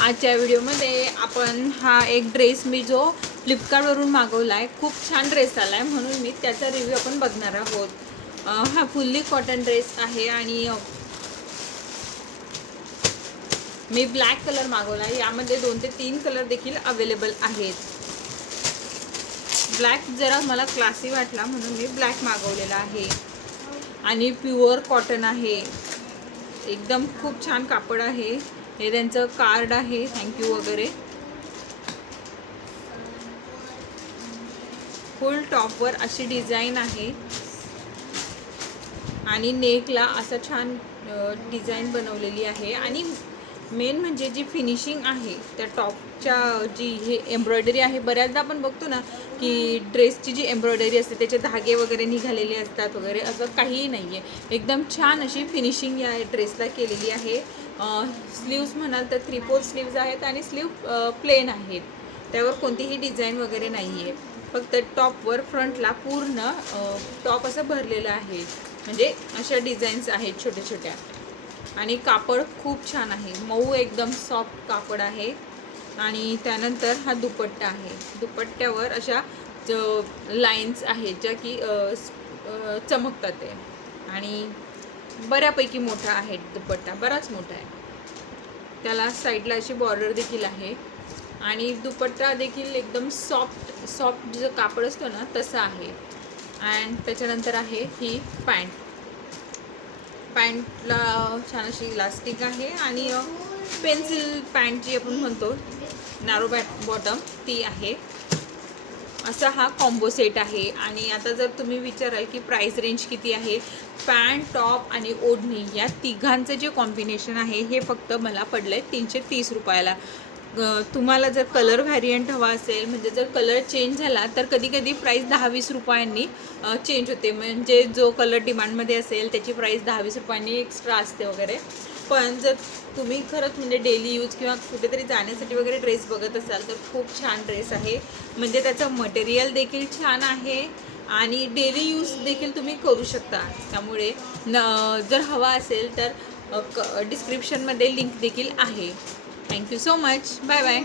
आजच्या व्हिडिओमध्ये आपण हा एक ड्रेस मी जो फ्लिपकार्टवरून मागवला आहे, खूप छान ड्रेस आला आहे म्हणून मी त्याचा रिव्ह्यू आपण बघणार आहोत. हा फुल्ली कॉटन ड्रेस आहे आणि मी ब्लॅक कलर मागवला आहे. यामध्ये 2 ते 3 कलर देखील अवेलेबल आहेत. ब्लॅक जरा मला क्लासी वाटला म्हणून मी ब्लॅक मागवलेला आहे आणि प्युअर कॉटन आहे. एकदम खूप छान कापड आहे. हे त्यांचं कार्ड आहे, थँक्यू वगैरे. फुल टॉपवर अशी डिझाईन आहे आणि नेकला असं छान डिझाईन बनवलेली आहे. आणि मेन म्हणजे जी फिनिशिंग आहे त्या टॉपच्या, जी हे एम्ब्रॉयडरी आहे, बऱ्याचदा आपण बघतो ना की ड्रेसची जी एम्ब्रॉयडरी असते त्याचे धागे वगैरे निघालेले असतात वगैरे, असं काहीही नाही आहे. एकदम छान अशी फिनिशिंग या ड्रेसला केलेली आहे. स्लीव्स म्हणाल तर 3/4 स्लीव्ज आहेत आणि स्लीव प्लेन आहेत. त्यावर कोणतीही डिझाईन वगैरे नाही आहे. फक्त टॉपवर फ्रंटला पूर्ण टॉप असं भरलेलं आहे. म्हणजे अशा डिझाईन्स आहेत छोट्या छोट्या. आणि कापड खूप छान आहे, मऊ एकदम सॉफ्ट कापड आहे. आणि त्यानंतर हा दुपट्टा आहे. दुपट्ट्यावर अशा लाईन्स आहेत ज्या की चमकतात ते. आणि बऱ्यापैकी मोठा आहे दुपट्टा, बराच मोठा आहे. त्याला साईडला अशी बॉर्डर देखील आहे आणि दुपट्टा देखील एकदम सॉफ्ट जो कापड असतो ना तसा आहे. अँड त्याच्यानंतर आहे ही पॅन्टला छान अशी इलास्टिक आहे आणि पेन्सिल पॅन्ट जी आपण म्हणतो, नॅरो बॉटम, ती आहे. असा हा कॉम्बो सेट आहे. आणि आता जर तुम्ही विचाराल की प्राइस रेंज किती आहे, पॅन्ट, टॉप आणि ओढणी या तिघांचं जे कॉम्बिनेशन आहे हे फक्त मला पडलं आहे 330 रुपयाला. तुम्हाला जर कलर व्हॅरियंट हवा असेल, म्हणजे जर कलर चेंज झाला तर कधी कधी प्राईस 10-20 रुपयांनी चेंज होते. म्हणजे जो कलर डिमांडमध्ये असेल त्याची प्राईस 10-20 रुपयांनी एक्स्ट्रा असते वगैरे. पण जर तुम्ही खरंच म्हणजे डेली यूज किंवा कुठेतरी जाण्यासाठी वगैरे ड्रेस बघत असाल तर खूप छान ड्रेस आहे. म्हणजे त्याचं मटेरियल देखील छान आहे आणि डेली यूज देखील तुम्ही करू शकता. त्यामुळे जर हवा असेल तर डिस्क्रिप्शनमध्ये लिंक देखील आहे. Thank you so much. Bye bye.